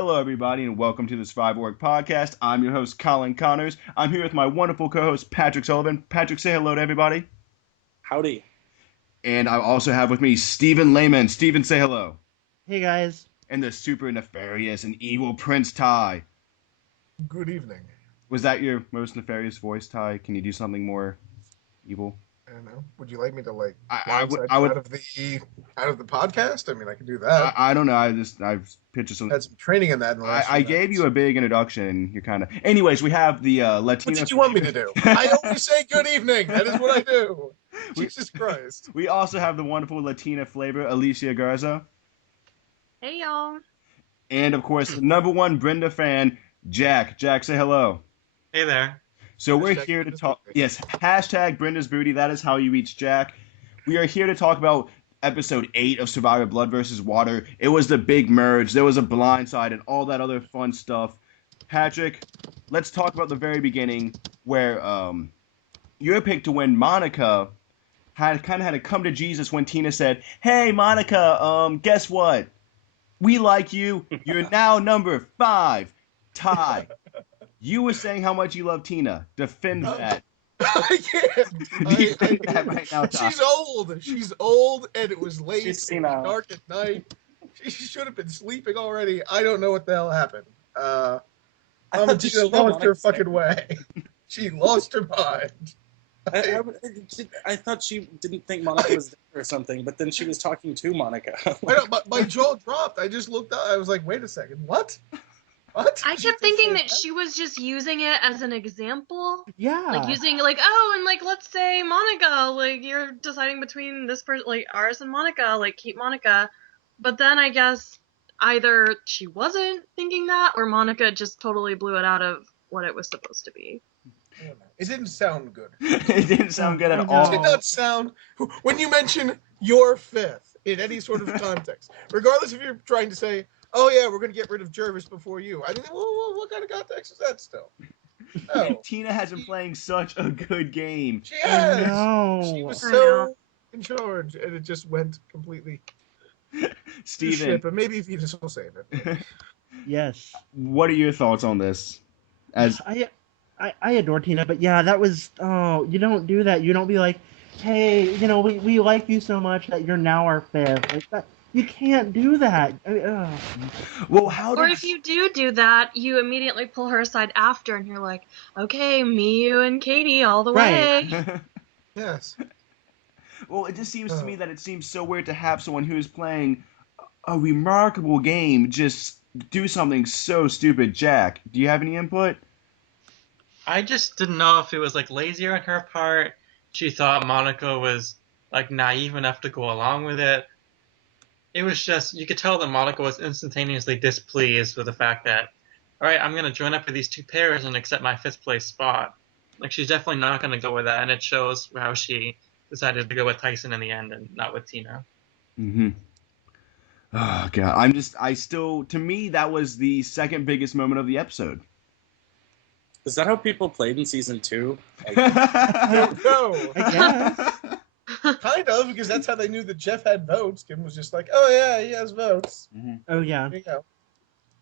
Hello, everybody, and welcome to the Survival Work Podcast. I'm your host, Colin Conners. I'm here with my wonderful co-host, Patrick Sullivan. Patrick, say hello to everybody. Howdy. And I also have with me Stephen Lehman. Stephen, say hello. Hey, guys. And the super nefarious and evil Prince Ty. Good evening. Was that your most nefarious voice, Ty? Can you do something more evil? I don't know. Would you like me to I would out of the podcast? I mean, I can do that. I don't know. I've pitched some. Had some training in that. In the last I few gave minutes. you a big introduction. You're kind of. Anyways, we have the Latino. What did you want me to do? I always say good evening. That is what I do. Jesus Christ. We also have the wonderful Latina flavor, Alicia Garza. Hey, y'all. And, of course, the number one Brenda fan, Jack. Jack, say hello. Hey there. So we're Hashtag here to Brenda's talk. Booty. Yes, hashtag Brenda's Booty. That is how you reach Jack. We are here to talk about episode 8 of Survivor Blood vs. Water. It was the big merge. There was a blindside and all that other fun stuff. Patrick, let's talk about the very beginning where your pick to win, Monica, had to come to Jesus when Tina said, "Hey, Monica, guess what? We like you. You're now number 5. Ty, you were saying how much you love Tina. Defend that. I can't. Defend that right now, Ty. She's old. She's old, and it was late. She's It senile. was dark at night. She should have been sleeping already. I don't know what the hell happened. I Mama thought Tina she lost her was fucking way. She lost her mind. I thought she didn't think Monica was there or something, but then she was talking to Monica. My jaw dropped. I just looked up. I was like, wait a second. What? What? I kept thinking that she was just using it as an example. Yeah. Like, using, like, oh, and, like, let's say Monica, like, you're deciding between this person, like, ours and Monica, like, keep Monica. But then I guess either she wasn't thinking that, or Monica just totally blew it out of what it was supposed to be. It didn't sound good. It didn't sound good at I It know. all. did not sound. When you mention your fifth in any sort of context, regardless if you're trying to say, "Oh yeah, we're going to get rid of Jervis before you," I mean, well, what kind of context is that still? No, Tina has been playing such a good game. she has. know. She was I so in charge, and it just went completely to Steven, shit. But maybe Venus will save it. Yes. what are your thoughts on this? As I adore Tina, but yeah, that was, you don't do that. You don't be like, hey, we like you so much that you're now our 5th. Like that, you can't do that. well, how Or did if you do that, you immediately pull her aside after, and you're like, okay, me, you, and Katie all the Right. way. Yes. well, it just seems to me that it seems so weird to have someone who is playing a remarkable game just do something so stupid. Jack, do you have any input? I just didn't know if it was like lazier on her part. She thought Monica was like naive enough to go along with it. It was just, you could tell that Monica was instantaneously displeased with the fact that, all right, I'm going to join up with these 2 pairs and accept my 5th place spot. Like, she's definitely not going to go with that, and it shows how she decided to go with Tyson in the end and not with Tina. Mm-hmm. Oh, God. To me, that was the second biggest moment of the episode. Is that how people played in season 2? No, I guess. kind of, because that's how they knew that Jeff had votes. Kim was just like, "Oh yeah, he has votes." Oh, yeah. You know,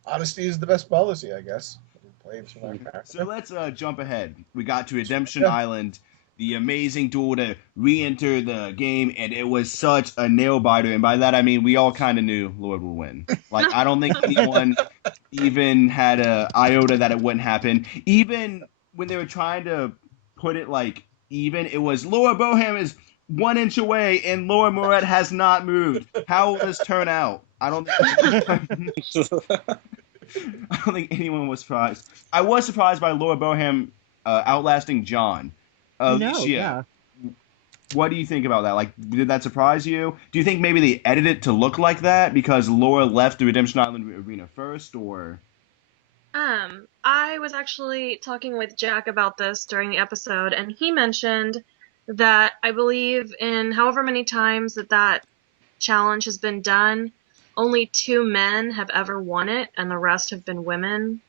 honesty is the best policy, I guess. Playing Survivor. So let's jump ahead. We got to Redemption Yeah. Island, the amazing duel to re-enter the game, and it was such a nail-biter. And by that, I mean we all kind of knew Lord would win. Like, I don't think anyone even had a iota that it wouldn't happen. Even when they were trying to put it, like, even, it was Laura Boham is 1 inch away, and Laura Moret has not moved. How will this turn out? I don't think anyone was surprised. I was surprised by Laura Boham outlasting John. Alicia, yeah. what do you think about that? Like, did that surprise you? Do you think maybe they edited it to look like that because Laura left the Redemption Island arena first, or? I was actually talking with Jack about this during the episode, and he mentioned that I believe in however many times that challenge has been done, only 2 men have ever won it, and the rest have been women.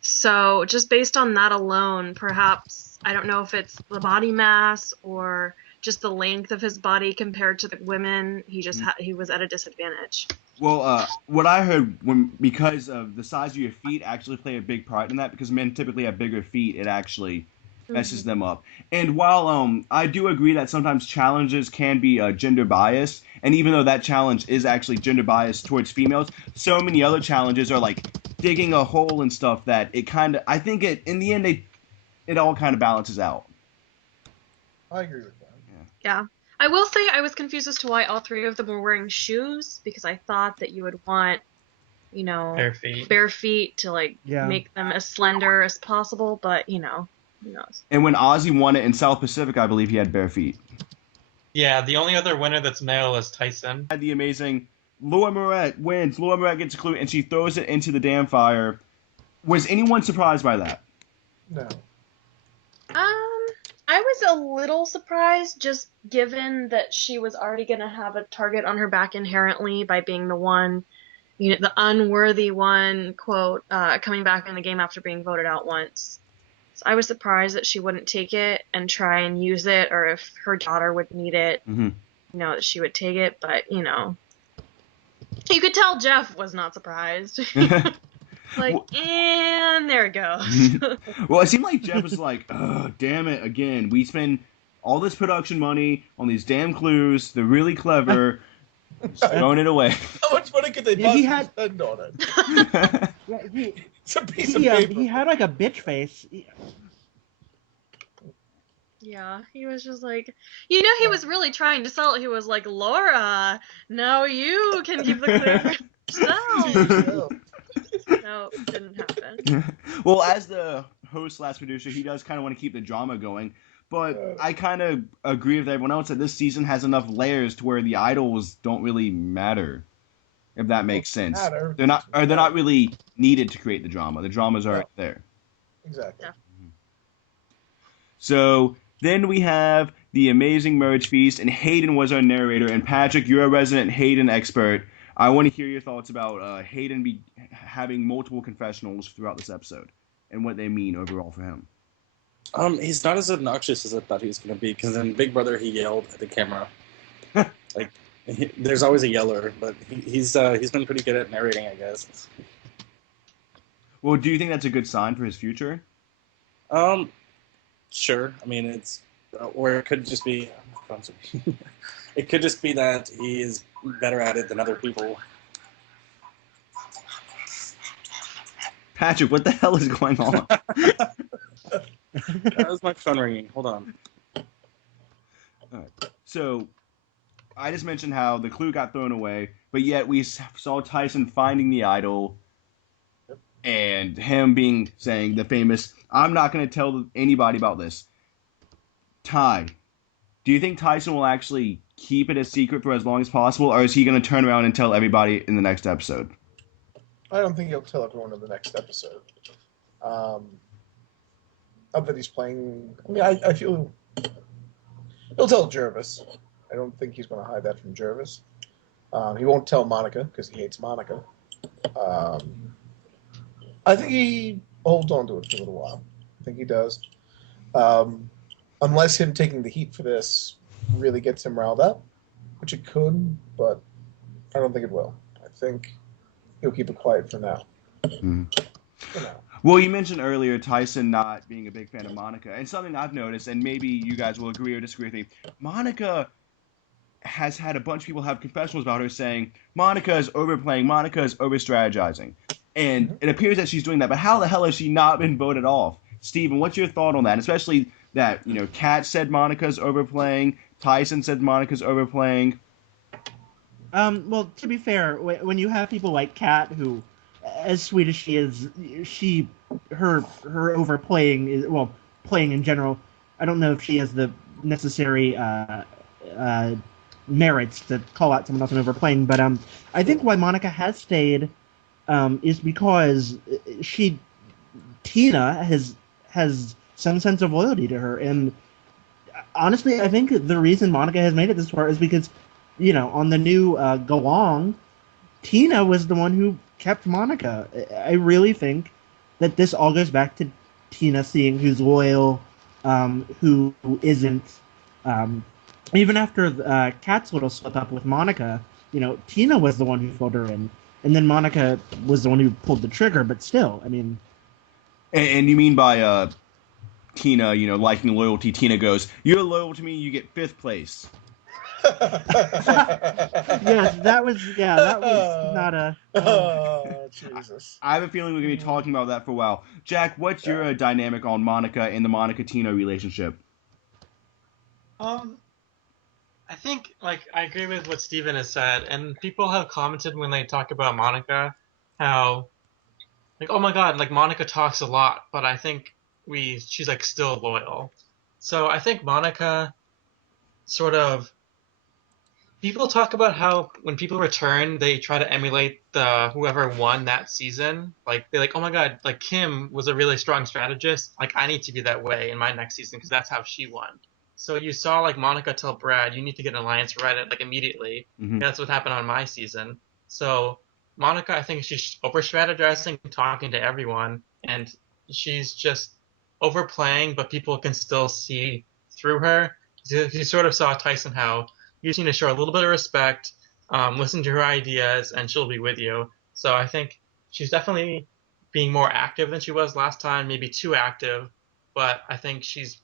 So just based on that alone, perhaps, I don't know if it's the body mass or just the length of his body compared to the women, he was at a disadvantage. Well, what I heard because of the size of your feet actually play a big part in that because men typically have bigger feet, it actually messes them up. And while I do agree that sometimes challenges can be gender biased, and even though that challenge is actually gender biased towards females, so many other challenges are like digging a hole and stuff that it kind of I think it in the end it all kind of balances out. I agree with that. Yeah. I will say I was confused as to why all three of them were wearing shoes because I thought that you would want, Bare feet. bare feet to like Yeah. make them as slender as possible, but who knows. And when Ozzy won it in South Pacific, I believe he had bare feet. Yeah, the only other winner that's male is Tyson. Had the amazing Laura Moret wins. Laura Moret gets a clue and she throws it into the damn fire. Was anyone surprised by that? No. I was a little surprised just given that she was already going to have a target on her back inherently by being the one, the unworthy one, quote, coming back in the game after being voted out once. So I was surprised that she wouldn't take it and try and use it, or if her daughter would need it, that she would take it. But, you could tell Jeff was not surprised. And there it goes. Well, it seemed like Jeff was like, oh, damn it, again. We spend all this production money on these damn clues. They're really clever. Throwing it away. How much money could they possibly spend on it? Yeah, It's a piece of paper. he had like a bitch face. Yeah, he was just like, he was really trying to sell it. He was like, Laura, now you can keep the clue for yourself. No, it didn't happen. Well, as the host/producer, he does kind of want to keep the drama going. But I kind of agree with everyone else that this season has enough layers to where the idols don't really matter, if that makes sense. They're not really needed to create the drama. The dramas are there. Exactly. Yeah. So then we have the amazing merge feast, and Hayden was our narrator. And Patrick, you're a resident Hayden expert. I want to hear your thoughts about Hayden having multiple confessionals throughout this episode and what they mean overall for him. He's not as obnoxious as I thought he was going to be, because in Big Brother he yelled at the camera. There's always a yeller, but he's been pretty good at narrating, I guess. Well, do you think that's a good sign for his future? Sure. I mean, it's or it could just be. It could just be that he is better at it than other people. Patrick, what the hell is going on? That was my phone ringing. Hold on. All right. So, I just mentioned how the clue got thrown away, but yet we saw Tyson finding the idol, and him saying the famous, "I'm not going to tell anybody about this." Ty, do you think Tyson will actually keep it a secret for as long as possible, or is he going to turn around and tell everybody in the next episode? I don't think he'll tell everyone in the next episode. Not that he's playing. I mean, I feel he'll tell Jervis. I don't think he's going to hide that from Jervis. He won't tell Monica because he hates Monica. I think he holds on to it for a little while. I think he does. Unless him taking the heat for this really gets him riled up, which it could, but I don't think it will. I think he'll keep it quiet for now. For now. Well, you mentioned earlier Tyson not being a big fan of Monica, and something I've noticed, and maybe you guys will agree or disagree with me, Monica has had a bunch of people have confessionals about her saying Monica is overplaying, Monica is over-strategizing. And it appears that she's doing that, but how the hell has she not been voted off? Steven, what's your thought on that? Especially that, Kat said Monica's overplaying, Tyson said Monica's overplaying. Well, to be fair, when you have people like Kat, who, as sweet as she is, her overplaying is, well, playing in general, I don't know if she has the necessary merits to call out someone else on overplaying, but I think why Monica has stayed is because Tina has some sense of loyalty to her, and honestly, I think the reason Monica has made it this far is because, on the new Go On, Tina was the one who kept Monica. I really think that this all goes back to Tina seeing who's loyal, who isn't. Even after Kat's little slip up with Monica, Tina was the one who filled her in, and then Monica was the one who pulled the trigger. But still, I mean, And you mean by Tina, liking loyalty? Tina goes, "You're loyal to me, you get 5th place." yes, that was not a. Oh, Jesus. I have a feeling we're going to be talking about that for a while. Jack, what's your dynamic on Monica and the Monica-Tina relationship? I think I agree with what Steven has said, and people have commented when they talk about Monica how oh my god, Monica talks a lot, but I think she's still loyal. So I think Monica sort of people talk about how when people return, they try to emulate the whoever won that season. They're oh my god, Kim was a really strong strategist. I need to be that way in my next season because that's how she won. So you saw Monica tell Brad, you need to get an alliance right immediately. Mm-hmm. That's what happened on my season. So Monica, I think she's over strategizing, talking to everyone, and she's just overplaying, but people can still see through her. You sort of saw Tyson how you just need to show a little bit of respect, listen to her ideas, and she'll be with you. So I think she's definitely being more active than she was last time, maybe too active, but I think she's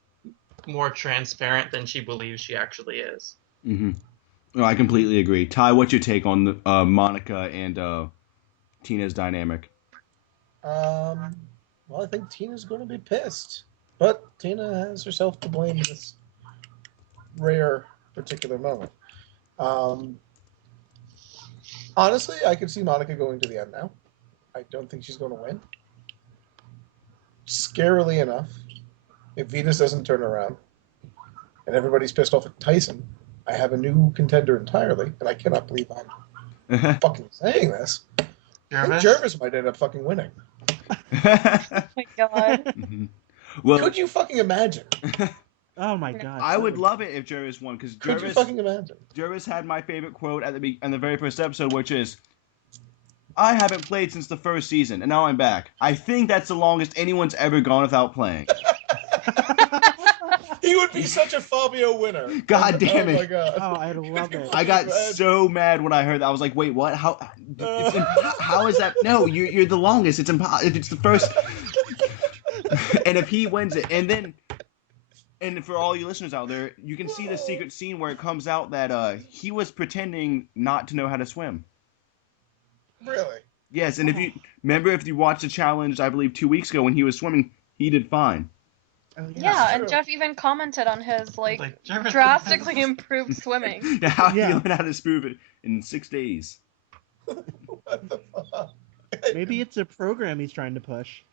more transparent than she believes she actually is. Mm-hmm. No, I completely agree. Ty, what's your take on Monica and Tina's dynamic? Well, I think Tina's going to be pissed. But Tina has herself to blame in this rare particular moment. Honestly, I could see Monica going to the end now. I don't think she's going to win. Scarily enough, if Venus doesn't turn around and everybody's pissed off at Tyson, I have a new contender entirely, and I cannot believe I'm fucking saying this. I think Jervis might end up fucking winning. Oh my god. Mm-hmm. Well, could you fucking imagine? Oh my god. I would love it if Jervis won because Could you fucking imagine? Jervis had my favorite quote at the very first episode, which is, "I haven't played since the first season, and now I'm back. I think that's the longest anyone's ever gone without playing." He would be such a Fabio winner. God damn it. Oh my god. Oh, I love it. I got so mad when I heard that. I was like, wait, what? How is that? No, you're the longest. It's impossible. It's the first. And if he wins it, and for all you listeners out there, you can see the secret scene where it comes out that he was pretending not to know how to swim. Really? Yes, and if you watched the challenge, I believe 2 weeks ago when he was swimming, he did fine. Oh, Yeah, and true. Jeff even commented on his Jervis drastically improved swimming. How he Yeah. learned how to spoon it in 6 days. What the fuck? Maybe it's a program he's trying to push.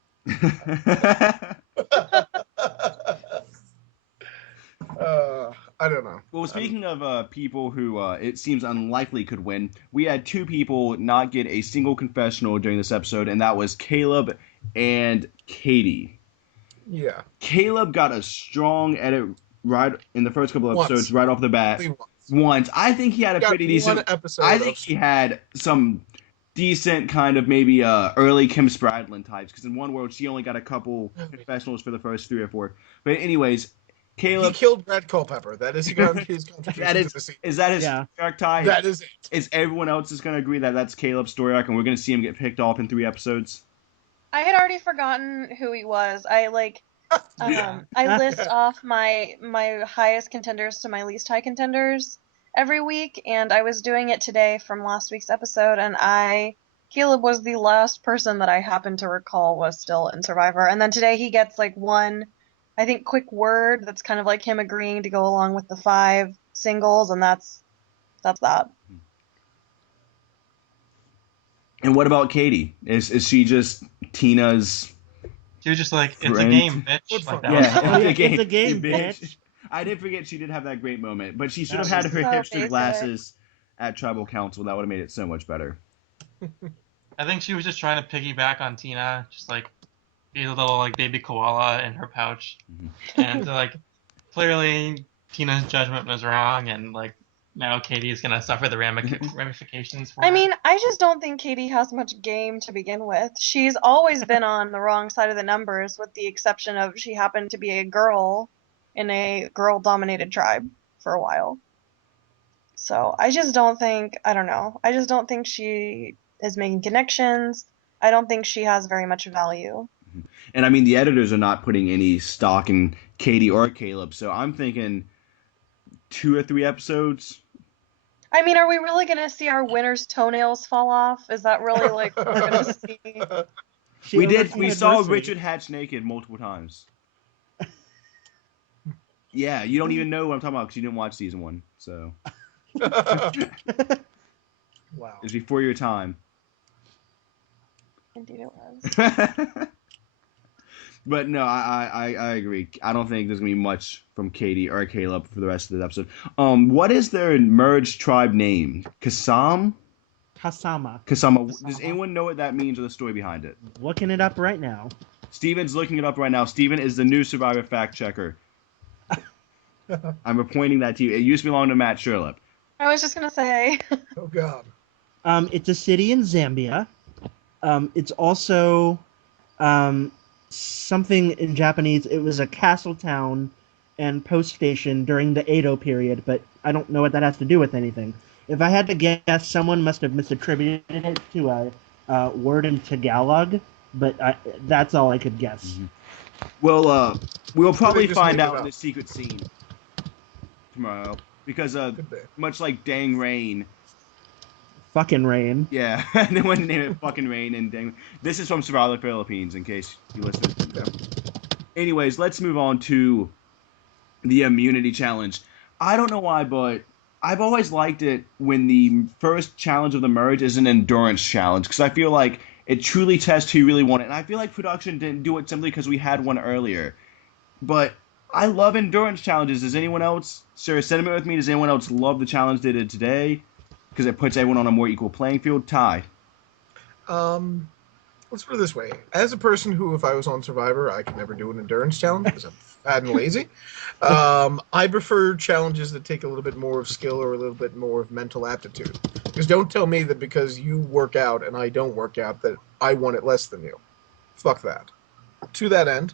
I don't know. Well, speaking of people who it seems unlikely could win, we had 2 people not get a single confessional during this episode, and that was Caleb and Katie. Yeah. Caleb got a strong edit right in the first couple of episodes, right off the bat. Only Once. I think he had a Got pretty decent. one episode I think of- he had some decent kind of maybe early Kim Spradlin types, because in One World she only got a couple confessionals for the first 3 or 4. But anyways, He Caleb. killed Brad Culpepper. That is his contribution That to the scene. is that his Yeah. story arc, Ty? That is it. Is everyone else is going to agree that that's Caleb's story arc, and we're going to see him get picked off in 3 episodes? I had already forgotten who he was. I list off my highest contenders to my least high contenders every week, and I was doing it today from last week's episode, and Caleb was the last person that I happened to recall was still in Survivor. And then today he gets one, I think, quick word that's kind of like him agreeing to go along with the 5 singles, and that's that. And what about Katie? Is she just Tina's? She was just it's a Friend. game, bitch. Good for That her. was- Yeah, It's a game, bitch. I did forget she did have that great moment, but she should have That had was her so hipster basic. glasses at Tribal Council. That would have made it so much better. I think she was just trying to piggyback on Tina, just be a little baby koala in her pouch, and clearly Tina's judgment was wrong, and now Katie's gonna suffer the ramifications for I it. mean, I just don't think Katie has much game to begin with. She's always been on the wrong side of the numbers, with the exception of she happened to be a girl in a girl-dominated tribe for a while. So I just don't think, I don't know. I just don't think she is making connections. I don't think she has very much value. And I mean, the editors are not putting any stock in Katie or Caleb, so I'm thinking 2 or 3 episodes. I mean, are we really gonna see our winner's toenails fall off? Is that really like what we're gonna see? She We overcame saw adversity. Richard Hatch naked multiple times. Yeah, you don't even know what I'm talking about because you didn't watch season 1, so Wow. it's before your time. Indeed it was. But no, I agree. I don't think there's gonna be much from Katie or Caleb for the rest of the episode. What is their merged tribe name? Kasam? Kasama. Kasama. Does anyone know what that means or the story behind it? Looking it up right now. Steven's looking it up right now. Steven is the new Survivor fact checker. I'm pointing that to you. It used to belong to Matt Sherlip. I was just gonna say. Oh God. It's a city in Zambia. It's also something in Japanese. It was a castle town and post station during the Edo period, but I don't know what that has to do with anything. If I had to guess, someone must have misattributed it to a word in Tagalog, but that's all I could guess. Mm-hmm. Well, we'll probably just find make it out in up. the secret scene tomorrow because Could be. much like Dang Rain, Fucking rain. yeah, they wouldn't name it fucking Rain and Dang. This is from Survivor Philippines, in case you listen. Anyways, let's move on to the immunity challenge. I don't know why, but I've always liked it when the first challenge of the merge is an endurance challenge because I feel like it truly tests who you really want it. And I feel like production didn't do it simply because we had one earlier. But I love endurance challenges. Does anyone else share a sentiment with me? Does anyone else love the challenge they did today? Because it puts everyone on a more equal playing field. Ty. Let's put it this way. As a person who, if I was on Survivor, I could never do an endurance challenge because I'm fat and lazy. I prefer challenges that take a little bit more of skill or a little bit more of mental aptitude. Because don't tell me that because you work out and I don't work out that I want it less than you. Fuck that. To that end,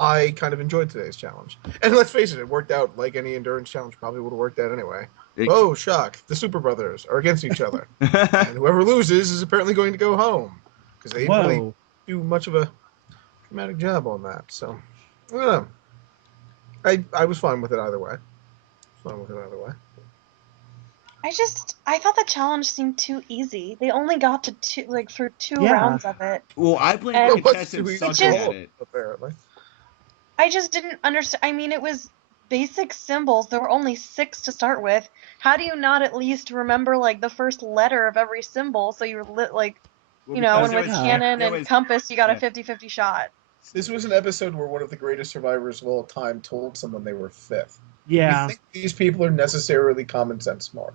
I kind of enjoyed today's challenge. And let's face it worked out like any endurance challenge probably would have worked out anyway. Oh, shock. The Super Brothers are against each other. And whoever loses is apparently going to go home. Because they didn't really do much of a dramatic job on that. So, I don't know. I was fine with it either way. I thought the challenge seemed too easy. They only got to through two Yeah. rounds of it. Well, I blame And the contestants It's sucking just- at it. Apparently. I just didn't understand. I mean, it was basic symbols. There were only 6 to start with. How do you not at least remember like the first letter of every symbol? So you're you know, and with cannon and compass, you got a 50-50 shot. This was an episode where one of the greatest survivors of all time told someone they were fifth. Yeah. You think these people are necessarily common sense smart?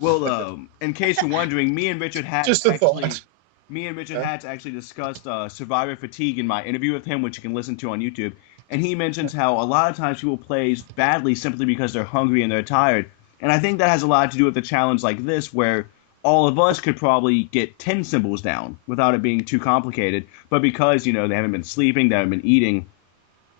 Well, in case you're wondering, me and Richard Hatch Just a actually, thought. me and Richard Hatch actually discussed survivor fatigue in my interview with him, which you can listen to on YouTube. And he mentions how a lot of times people play badly simply because they're hungry and they're tired. And I think that has a lot to do with a challenge like this, where all of us could probably get 10 symbols down without it being too complicated. But because, you know, they haven't been sleeping, they haven't been eating,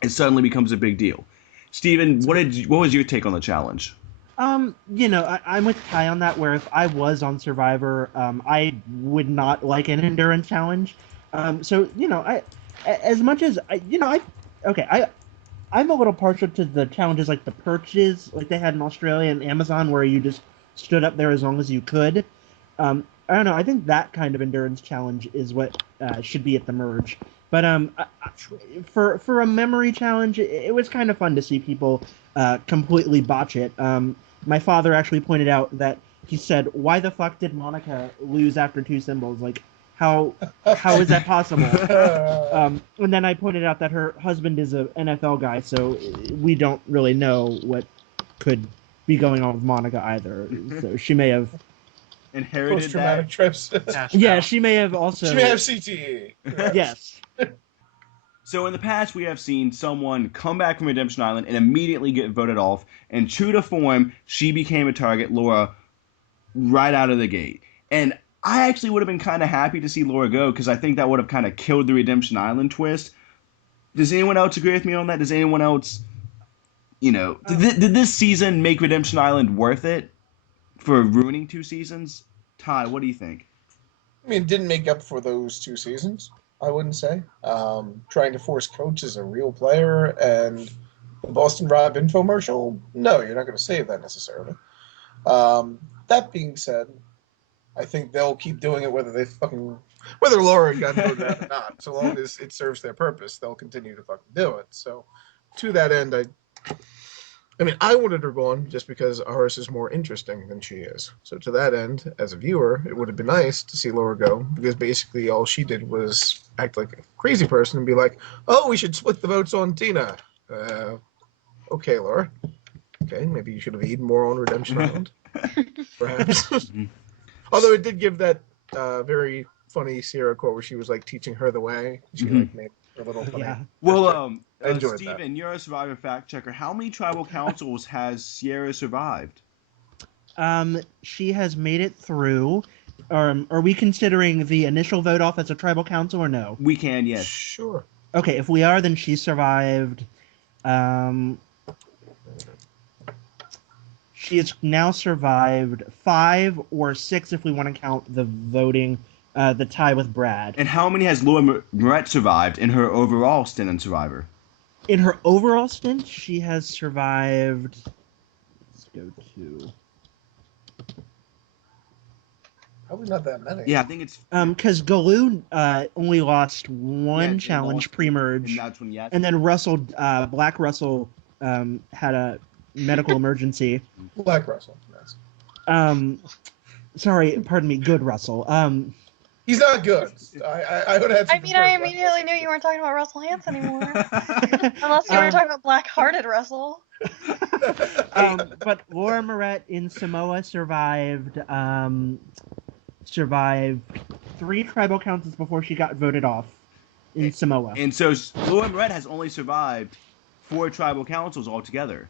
it suddenly becomes a big deal. Steven, what was your take on the challenge? You know, I'm with Ty on that, where if I was on Survivor, I would not like an endurance challenge. So, you know, as much as, I'm a little partial to the challenges like the perches, like they had in Australia and Amazon, where you just stood up there as long as you could. I don't know, I think that kind of endurance challenge is what should be at the merge. But for a memory challenge, it was kind of fun to see people completely botch it. My father actually pointed out that he said, "Why the fuck did Monica lose after 2 symbols? Like, how is that possible?" And then I pointed out that her husband is an NFL guy, so we don't really know what could be going on with Monica either. So she may have Inherited Post-traumatic that? trips. Yeah, she may have also. She may have CTE. Yes. So in the past, we have seen someone come back from Redemption Island and immediately get voted off. And true to form, she became a target, Laura, right out of the gate. And I actually would have been kind of happy to see Laura go because I think that would have kind of killed the Redemption Island twist. Does anyone else agree with me on that? Does anyone else, you know, did this season make Redemption Island worth it? for ruining 2 seasons. Ty, what do you think? I mean, it didn't make up for those 2 seasons, I wouldn't say. Trying to force Coach as a real player and the Boston Rob infomercial, no, you're not going to save that necessarily. That being said, I think they'll keep doing it whether Laura got voted out or not. So long as it serves their purpose, they'll continue to fucking do it. So to that end, I wanted her gone just because ours is more interesting than she is. So to that end, as a viewer, it would have been nice to see Laura go because basically all she did was act like a crazy person and be like, "Oh, we should split the votes on Tina." Okay, Laura. Okay, maybe you should have eaten more on Redemption Island, perhaps. Although it did give that very funny Sierra quote where she was like teaching her the way. She like made a little funny. Yeah. Well, I enjoyed Steven, you're a Survivor fact checker. How many tribal councils has Sierra survived? She has made it through. Are we considering the initial vote off as a tribal council or no? We can, that. yes. Sure. Okay, if we are, then she survived. She has now survived 5 or 6 if we want to count the voting, the tie with Brad. And how many has Laura Moret survived in her overall stint in Survivor? In her overall stint, she has survived. Let's go to. Probably not that many. Yeah, I think it's. Because Galoo only lost one Yeah, challenge and pre-merge, that's when yes. and then Black Russell, had a medical emergency. Black Russell. Yes. Sorry, pardon me, good Russell. He's not good. I would have to. I mean, I immediately knew you weren't talking about Russell Hantz anymore. Unless you were talking about Black-Hearted Russell. But Laura Moret in Samoa survived 3 tribal councils before she got voted off in Samoa. And so Laura Moret has only survived 4 tribal councils altogether.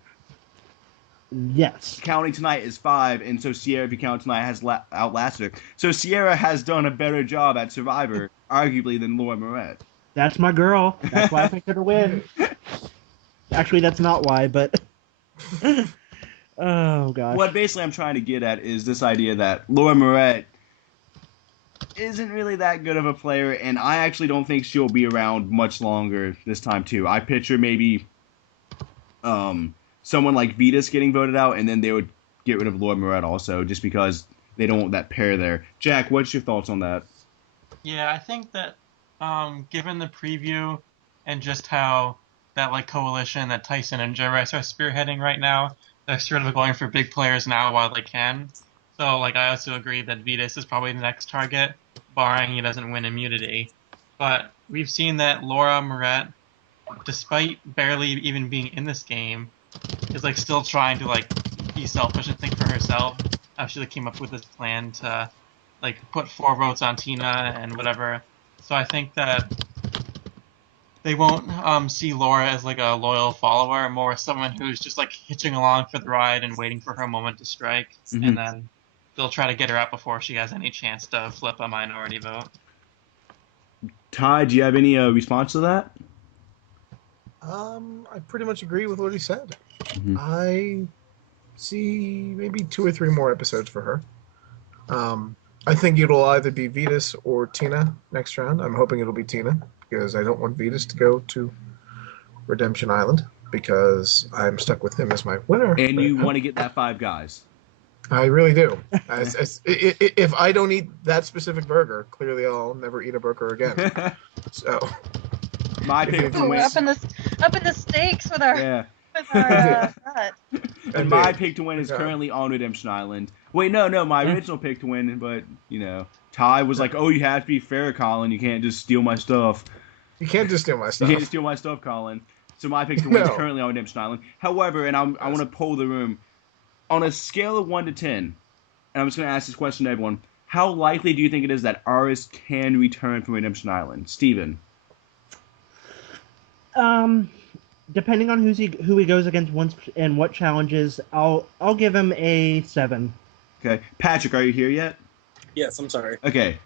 Yes. Counting tonight is 5, and so Sierra, if you count tonight, has outlasted her. So Sierra has done a better job at Survivor, arguably, than Laura Moret. That's my girl. That's why I picked her to win. Actually, that's not why, but... Oh, gosh. What basically I'm trying to get at is this idea that Laura Moret isn't really that good of a player, and I actually don't think she'll be around much longer this time, too. I picture maybe someone like Vitas getting voted out, and then they would get rid of Laura Moret also, just because they don't want that pair there. Jack, what's your thoughts on that? Yeah, I think that given the preview and just how that like coalition that Tyson and Jervis are spearheading right now, they're sort of going for big players now while they can. So like I also agree that Vitas is probably the next target, barring he doesn't win immunity. But we've seen that Laura Moret, despite barely even being in this game, is like still trying to like be selfish and think for herself. She like came up with this plan to like put 4 votes on Tina and whatever. So I think that they won't see Laura as like a loyal follower, more as someone who's just like hitching along for the ride and waiting for her moment to strike, and then they'll try to get her out before she has any chance to flip a minority vote. Ty, do you have any response to that? I pretty much agree with what he said. I see maybe 2 or 3 more episodes for her. I think it'll either be Vitas or Tina next round. I'm hoping it'll be Tina because I don't want Vitas to go to Redemption Island because I'm stuck with him as my winner. And you want to get that 5 guys. I really do. If I don't eat that specific burger, clearly I'll never eat a burger again. So my pick to win. Up in the stakes with our gut. And my pick to win is currently on Redemption Island. Wait, no, my original pick to win, but Ty was like, "Oh, you have to be fair, Colin. You can't just steal my stuff." You can't just steal my stuff. You can't steal my stuff, Colin. So my pick to win is currently on Redemption Island. However, and I want to poll the room on a scale of 1 to 10, and I'm just going to ask this question to everyone: how likely do you think it is that Aris can return from Redemption Island, Steven? Depending on who he goes against once and what challenges, I'll give him a 7. Okay, Patrick, are you here yet? Yes, I'm sorry. Okay.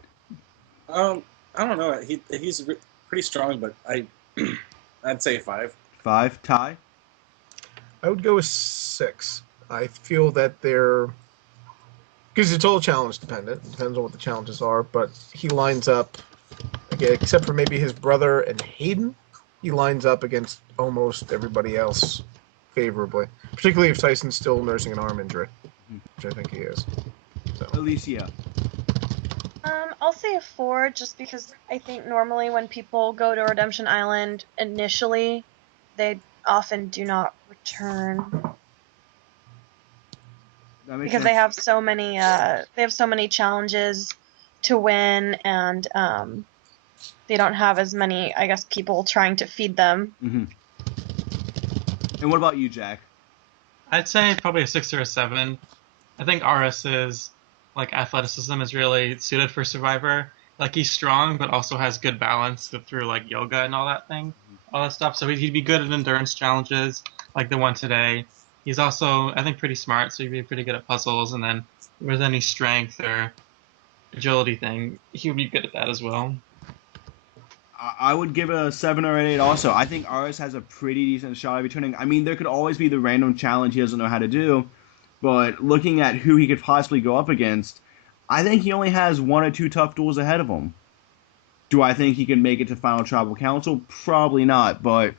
I don't know. He's pretty strong, but I'd say 5. 5, Ty? I would go with 6. I feel that they're Because it's all challenge dependent. It depends on what the challenges are. But he lines up, again, except for maybe his brother and Hayden, he lines up against almost everybody else favorably. Particularly if Tyson's still nursing an arm injury, which I think he is. So. Alicia. I'll say a 4 just because I think normally when people go to Redemption Island initially, they often do not return because they have so many challenges to win, and they don't have as many, I guess, people trying to feed them. Mm-hmm. And what about you, Jack? I'd say probably a 6 or a 7. I think RS's athleticism is really suited for Survivor. Like, he's strong, but also has good balance through yoga and all that stuff. So he'd be good at endurance challenges, like the one today. He's also, I think, pretty smart, so he'd be pretty good at puzzles. And then with any strength or agility thing, he would be good at that as well. I would give it a 7 or an 8 also. I think RS has a pretty decent shot of returning. I mean, there could always be the random challenge he doesn't know how to do, but looking at who he could possibly go up against, I think he only has 1 or 2 tough duels ahead of him. Do I think he can make it to Final Tribal Council? Probably not, but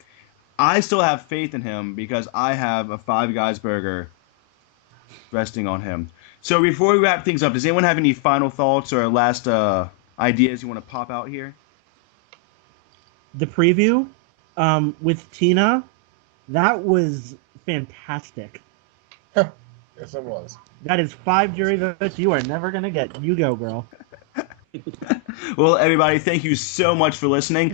I still have faith in him because I have a Five Guys burger resting on him. So before we wrap things up, does anyone have any final thoughts or last ideas you want to pop out here? The preview with Tina, that was fantastic. Yes, it was. That is 5 jury votes you are never going to get. You go, girl. Well, everybody, thank you so much for listening.